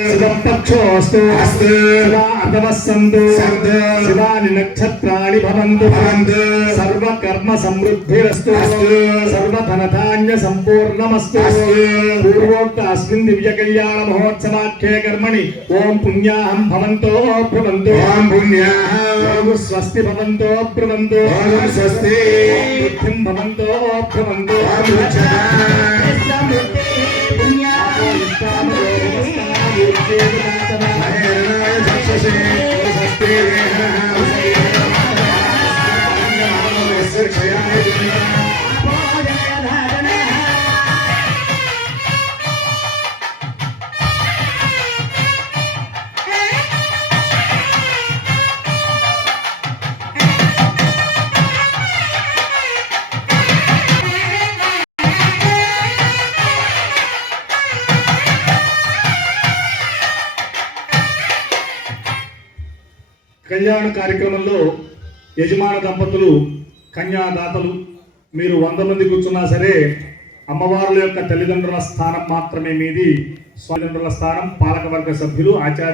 శుభపక్షోస్తు శివా అథవస్సంతు శివాని నక్షత్రాణి భవంతు సర్వకర్మ సమృద్ధిరస్తు సర్వధనధాన్య సంపూర్ణమస్తు పూర్వోక్త అస్మిన్ దివ్య కళ్యాణ మహోత్సవాఖ్యే కర్మణి ఓం పుణ్యాహం భవంతో భ్రువంతు ఓం పుణ్యాహం స్వస్తి భవంతో భ్రువంతు స్వస్తి బుద్ధిం భవంతో భ్రువంతు కళ్యాణ కార్యక్రమంలో యజమాన దంపతులు కన్యాదాతలు మీరు 100 మంది కూర్చున్నా సరే అమ్మవార్ల యొక్క తల్లిదండ్రుల స్థానం మాత్రమే మీది. స్వాతంత్రుల స్థానం పాలకవర్గ సభ్యులు ఆచార్య